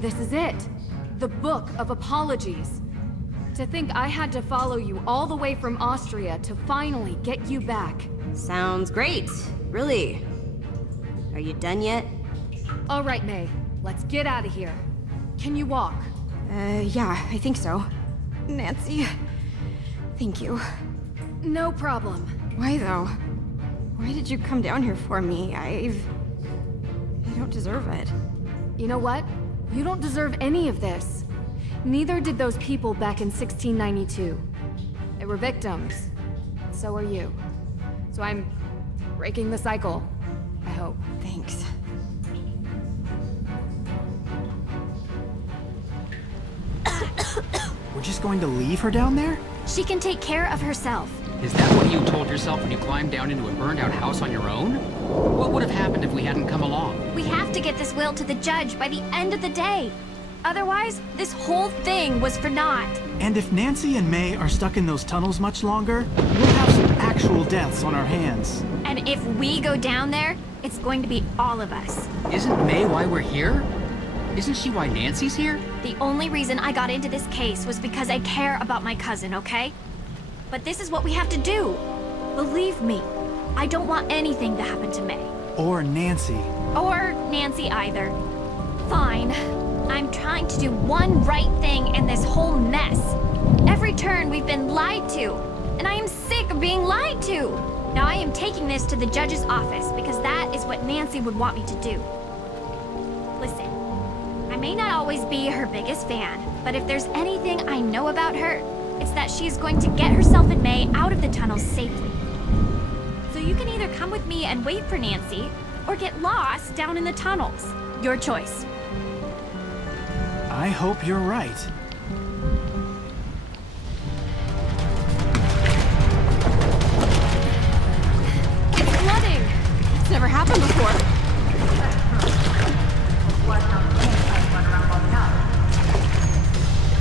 This is it. The Book of Apologies. To think I had to follow you all the way from Austria to finally get you back. Sounds great. Really. Are you done yet? All right, May. Let's get out of here. Can you walk? Yeah, I think so. Nancy, thank you. No problem. Why, though? Why did you come down here for me? I don't deserve it. You know what? You don't deserve any of this. Neither did those people back in 1692. They were victims. So are you. So I'm breaking the cycle, I hope. Thanks. We're just going to leave her down there? She can take care of herself. Is that what you told yourself when you climbed down into a burned-out house on your own? What would have happened if we hadn't come along? We have to get this will to the judge by the end of the day. Otherwise, this whole thing was for naught. And if Nancy and May are stuck in those tunnels much longer, we'll have some actual deaths on our hands. And if we go down there, it's going to be all of us. Isn't May why we're here? Isn't she why Nancy's here? The only reason I got into this case was because I care about my cousin, okay? But this is what we have to do. Believe me, I don't want anything to happen to May. Or Nancy. Or Nancy either. Fine. I'm trying to do one right thing in this whole mess. Every turn we've been lied to, and I am sick of being lied to. Now I am taking this to the judge's office because that is what Nancy would want me to do. Listen, I may not always be her biggest fan, but if there's anything I know about her, it's that she is going to get herself and May out of the tunnels safely. So you can either come with me and wait for Nancy, or get lost down in the tunnels. Your choice. I hope you're right. It's flooding! It's never happened before.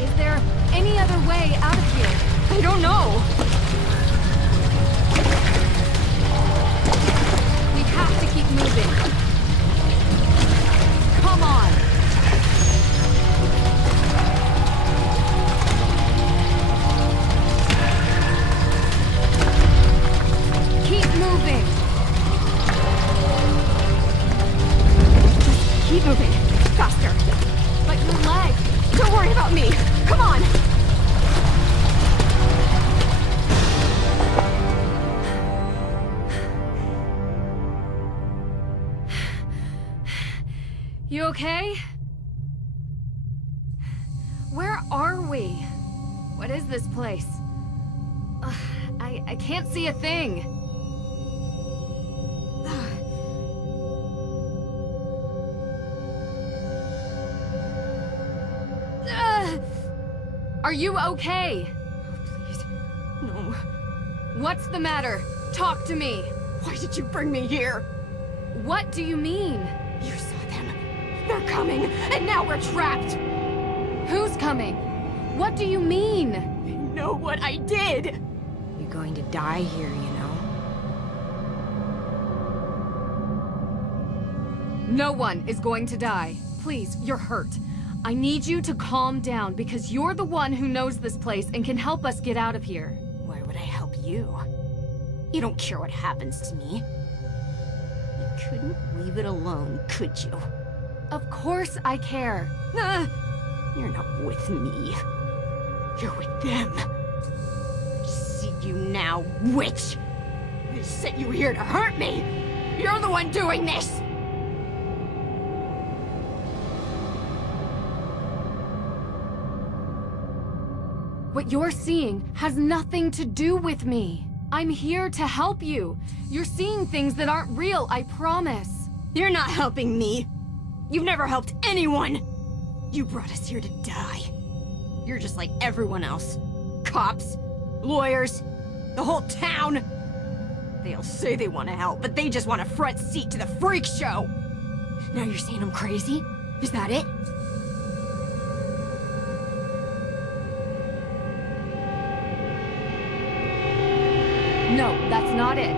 Is there any other way out of here? I don't know. We have to keep moving. Come on! Keep moving! Keep moving. Faster. But your leg! Don't worry about me. Come on. You okay? Where are we? What is this place? I can't see a thing. Are you okay? Please. No. What's the matter? Talk to me. Why did you bring me here? What do you mean? You saw them. They're coming, and now we're trapped. Who's coming? What do you mean? I know what I did. You're going to die here, you know. No one is going to die. Please, you're hurt. I need you to calm down because you're the one who knows this place and can help us get out of here. Why would I help you? You don't care what happens to me. You couldn't leave it alone, could you? Of course I care. You're not with me. You're with them. See you now, witch! They sent you here to hurt me! You're the one doing this! What you're seeing has nothing to do with me. I'm here to help you. You're seeing things that aren't real, I promise. You're not helping me. You've never helped anyone. You brought us here to die. You're just like everyone else. Cops, lawyers, the whole town. They all say they want to help, but they just want a front seat to the freak show. Now you're saying I'm crazy? Is that it? No, that's not it.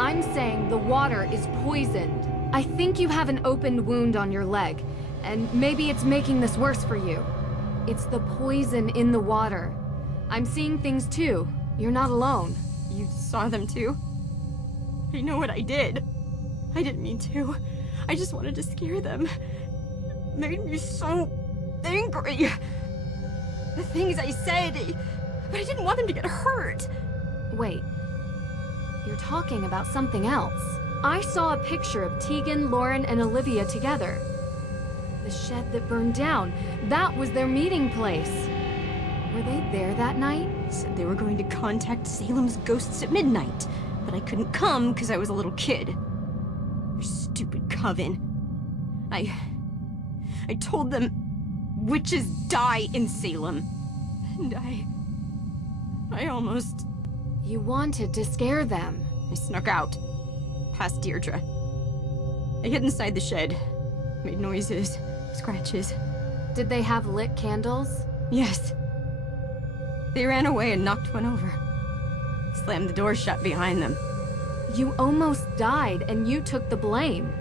I'm saying the water is poisoned. I think you have an open wound on your leg. And maybe it's making this worse for you. It's the poison in the water. I'm seeing things too. You're not alone. You saw them too? I know what I did. I didn't mean to. I just wanted to scare them. It made me so angry. The things I said, but I didn't want them to get hurt. Wait. You're talking about something else. I saw a picture of Tegan, Lauren, and Olivia together. The shed that burned down, that was their meeting place. Were they there that night? Said they were going to contact Salem's ghosts at midnight, but I couldn't come because I was a little kid. Their stupid coven. I told them witches die in Salem. And I almost... You wanted to scare them. I snuck out, past Deirdre. I hid inside the shed, made noises, scratches. Did they have lit candles? Yes. They ran away and knocked one over. Slammed the door shut behind them. You almost died and you took the blame.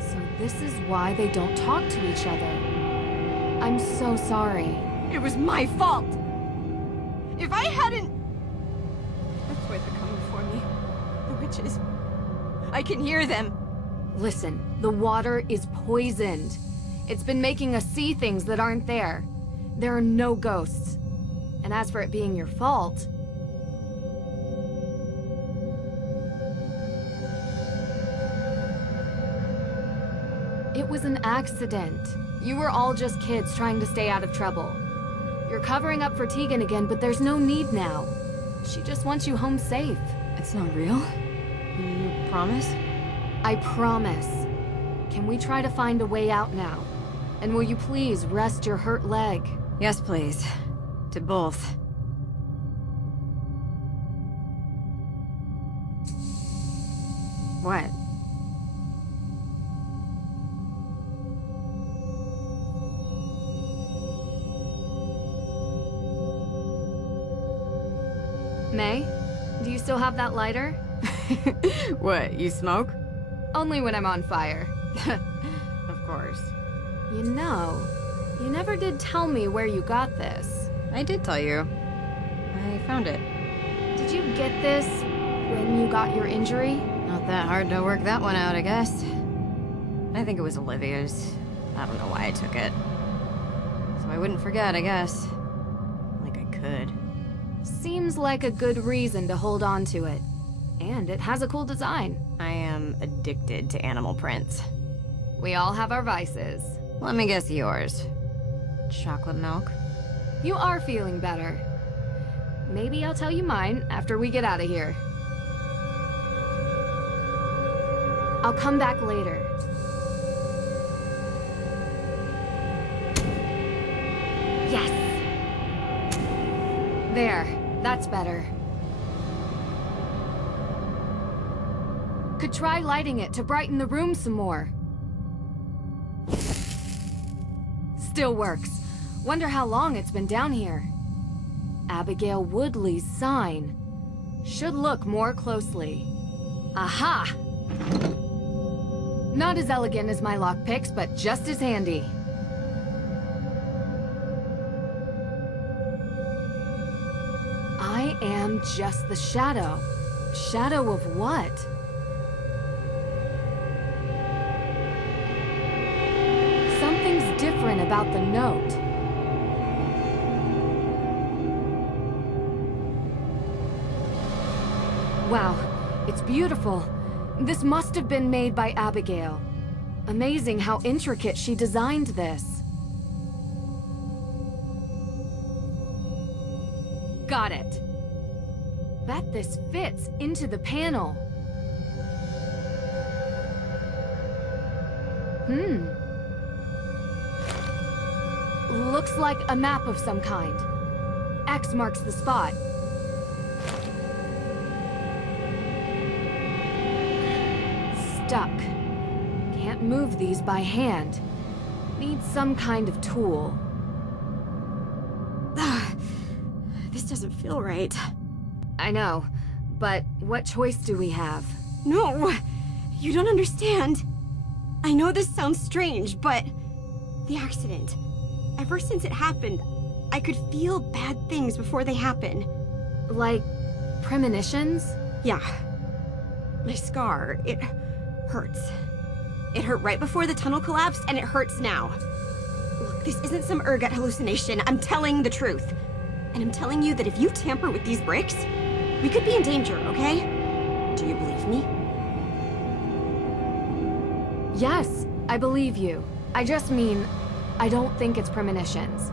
So this is why they don't talk to each other. I'm so sorry. It was my fault! If I hadn't... That's why they're coming for me. The witches. I can hear them. Listen, the water is poisoned. It's been making us see things that aren't there. There are no ghosts. And as for it being your fault... It was an accident. You were all just kids trying to stay out of trouble. You're covering up for Tegan again, but there's no need now. She just wants you home safe. It's not real? You promise? I promise. Can we try to find a way out now? And will you please rest your hurt leg? Yes, please. To both. What? May, do you still have that lighter? What, you smoke? Only when I'm on fire. Of course. You know, you never did tell me where you got this. I did tell you. I found it. Did you get this when you got your injury? Not that hard to work that one out, I guess. I think it was Olivia's. I don't know why I took it. So I wouldn't forget, I guess. Like I could. Seems like a good reason to hold on to it. And it has a cool design. I am addicted to animal prints. We all have our vices. Let me guess yours. Chocolate milk? You are feeling better. Maybe I'll tell you mine after we get out of here. I'll come back later. Yes! There, that's better. Could try lighting it to brighten the room some more. Still works. Wonder how long it's been down here. Abigail Woodley's sign. Should look more closely. Aha! Not as elegant as my lockpicks, but just as handy. I am just the shadow. Shadow of what? Something's different about the note. Wow, it's beautiful. This must have been made by Abigail. Amazing how intricate she designed this. Got it. Bet this fits into the panel. Looks like a map of some kind. X marks the spot. Stuck. Can't move these by hand. Need some kind of tool. This doesn't feel right. I know, but what choice do we have? No! You don't understand. I know this sounds strange, but The accident. Ever since it happened, I could feel bad things before they happen. Like premonitions? Yeah. My scar, it hurts. It hurt right before the tunnel collapsed, and it hurts now. Look, this isn't some ergot hallucination. I'm telling the truth. And I'm telling you that if you tamper with these bricks, we could be in danger, okay? Do you believe me? Yes, I believe you. I just mean, I don't think it's premonitions.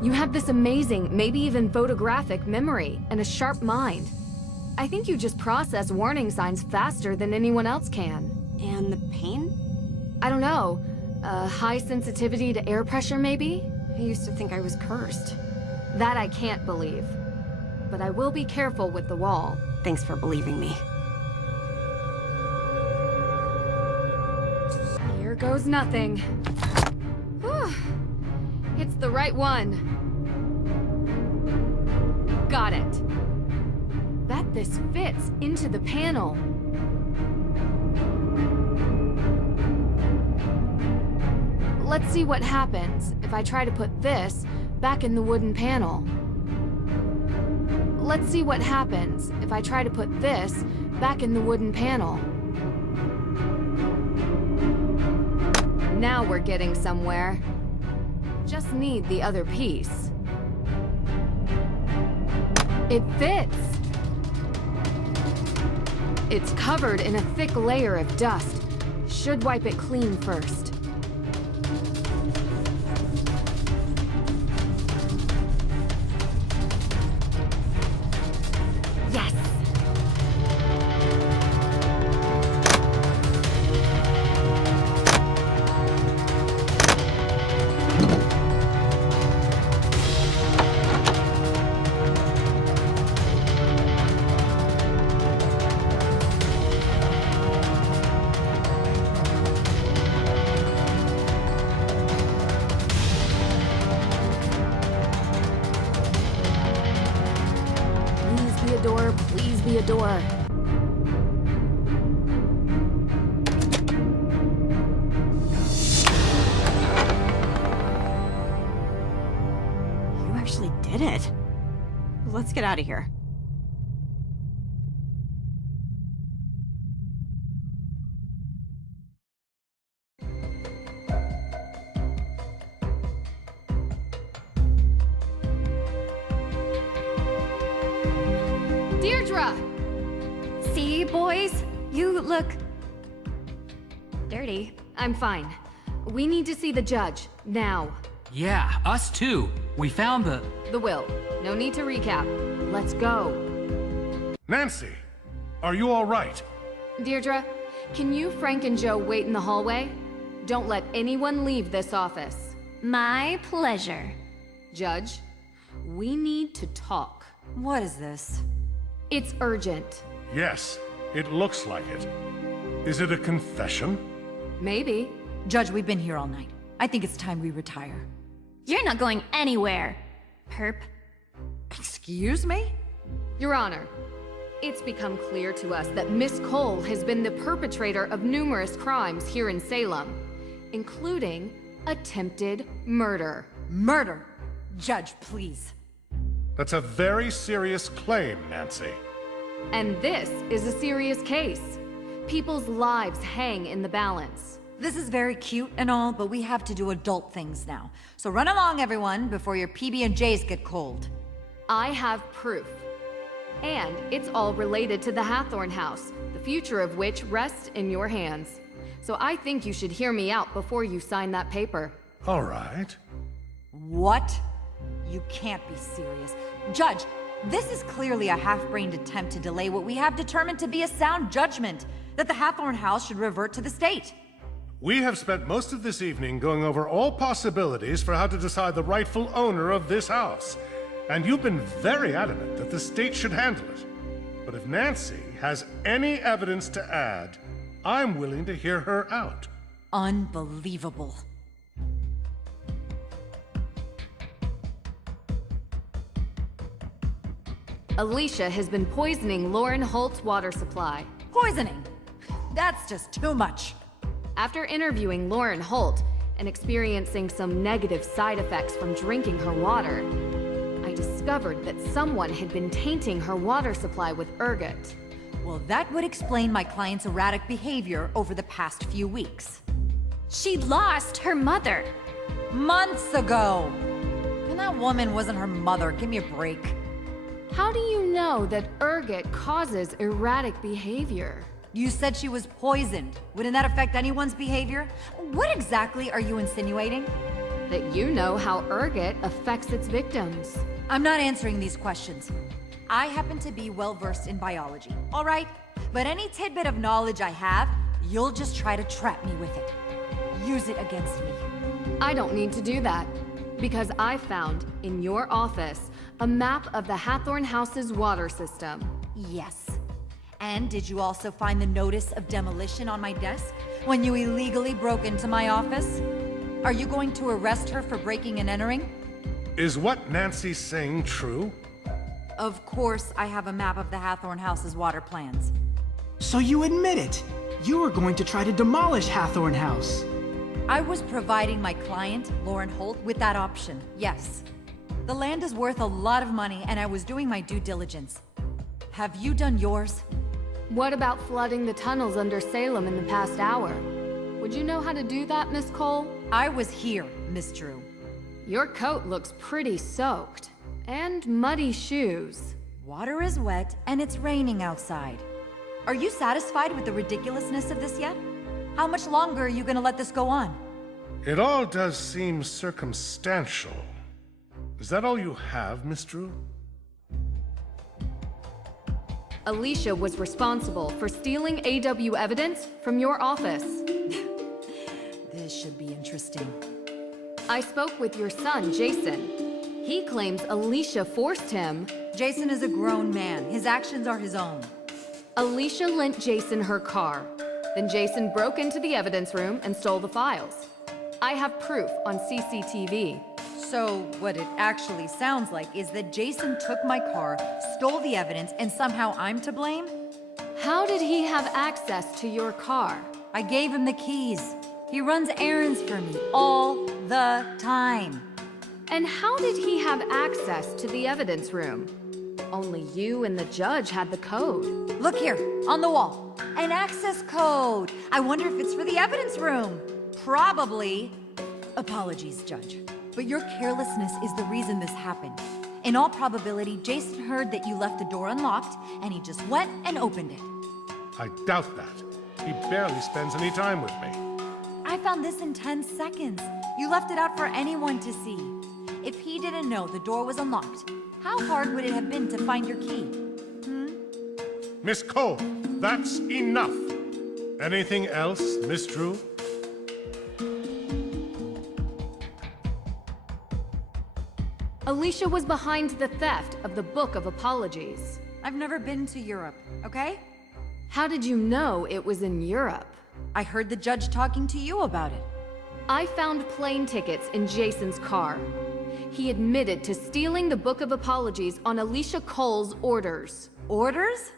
You have this amazing, maybe even photographic memory and a sharp mind. I think you just process warning signs faster than anyone else can. And the pain? I don't know. High sensitivity to air pressure, maybe? I used to think I was cursed. That I can't believe. But I will be careful with the wall. Thanks for believing me. Here goes nothing. Whew. It's the right one. Got it. Bet this fits into the panel. Let's see what happens if I try to put this back in the wooden panel. Let's see what happens if I try to put this back in the wooden panel. Now we're getting somewhere. Just need the other piece. It fits! It's covered in a thick layer of dust. Should wipe it clean first. Yes! Please be a door. You actually did it. Let's get out of here. Deirdre! See, boys? You look... dirty. I'm fine. We need to see the judge, now. Yeah, us too. We found the... The will. No need to recap. Let's go. Nancy, are you all right? Deirdre, can you, Frank, and Joe wait in the hallway? Don't let anyone leave this office. My pleasure. Judge, we need to talk. What is this? It's urgent. Yes, it looks like it. Is it a confession? Maybe. Judge, we've been here all night. I think it's time we retire. You're not going anywhere, perp. Excuse me? Your Honor, it's become clear to us that Miss Cole has been the perpetrator of numerous crimes here in Salem, including attempted murder. Murder! Judge, please. That's a very serious claim, Nancy. And this is a serious case. People's lives hang in the balance. This is very cute and all, but we have to do adult things now. So run along, everyone, before your PB&Js get cold. I have proof. And it's all related to the Hathorn house, the future of which rests in your hands. So I think you should hear me out before you sign that paper. All right. What? You can't be serious. Judge, this is clearly a half-brained attempt to delay what we have determined to be a sound judgment, that the Hathorn house should revert to the state. We have spent most of this evening going over all possibilities for how to decide the rightful owner of this house. And you've been very adamant that the state should handle it. But if Nancy has any evidence to add, I'm willing to hear her out. Unbelievable. Alicia has been poisoning Lauren Holt's water supply. Poisoning. That's just too much. After interviewing Lauren Holt and experiencing some negative side effects from drinking her water, I discovered that someone had been tainting her water supply with ergot. Well, that would explain my client's erratic behavior over the past few weeks. She lost her mother. Months ago! And that woman wasn't her mother, give me a break. How do you know that ergot causes erratic behavior? You said she was poisoned. Wouldn't that affect anyone's behavior? What exactly are you insinuating? That you know how ergot affects its victims. I'm not answering these questions. I happen to be well-versed in biology, all right? But any tidbit of knowledge I have, you'll just try to trap me with it. Use it against me. I don't need to do that, because I found, in your office, a map of the Hathorn House's water system. Yes. And did you also find the notice of demolition on my desk when you illegally broke into my office? Are you going to arrest her for breaking and entering? Is what Nancy's saying true? Of course I have a map of the Hathorn House's water plans. So you admit it! You were going to try to demolish Hathorn House! I was providing my client, Lauren Holt, with that option, yes. The land is worth a lot of money, and I was doing my due diligence. Have you done yours? What about flooding the tunnels under Salem in the past hour? Would you know how to do that, Miss Cole? I was here, Miss Drew. Your coat looks pretty soaked. And muddy shoes. Water is wet, and it's raining outside. Are you satisfied with the ridiculousness of this yet? How much longer are you gonna let this go on? It all does seem circumstantial. Is that all you have, Miss Drew? Alicia was responsible for stealing AW evidence from your office. This should be interesting. I spoke with your son, Jason. He claims Alicia forced him. Jason is a grown man. His actions are his own. Alicia lent Jason her car. Then Jason broke into the evidence room and stole the files. I have proof on CCTV. So, what it actually sounds like is that Jason took my car, stole the evidence, and somehow I'm to blame? How did he have access to your car? I gave him the keys. He runs errands for me all the time. And how did he have access to the evidence room? Only you and the judge had the code. Look here, on the wall. An access code. I wonder if it's for the evidence room. Probably. Apologies, Judge. But your carelessness is the reason this happened. In all probability, Jason heard that you left the door unlocked, and he just went and opened it. I doubt that. He barely spends any time with me. I found this in 10 seconds. You left it out for anyone to see. If he didn't know the door was unlocked, how hard would it have been to find your key? Miss Cole, that's enough. Anything else, Miss Drew? Alicia was behind the theft of the Book of Apologies. I've never been to Europe, okay? How did you know it was in Europe? I heard the judge talking to you about it. I found plane tickets in Jason's car. He admitted to stealing the Book of Apologies on Alicia Cole's orders. Orders?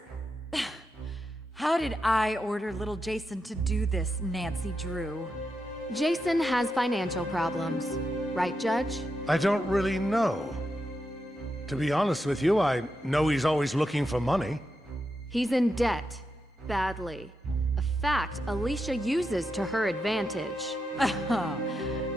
How did I order little Jason to do this, Nancy Drew? Jason has financial problems, right, Judge? I don't really know. To be honest with you, I know he's always looking for money. He's in debt, badly. A fact Alicia uses to her advantage.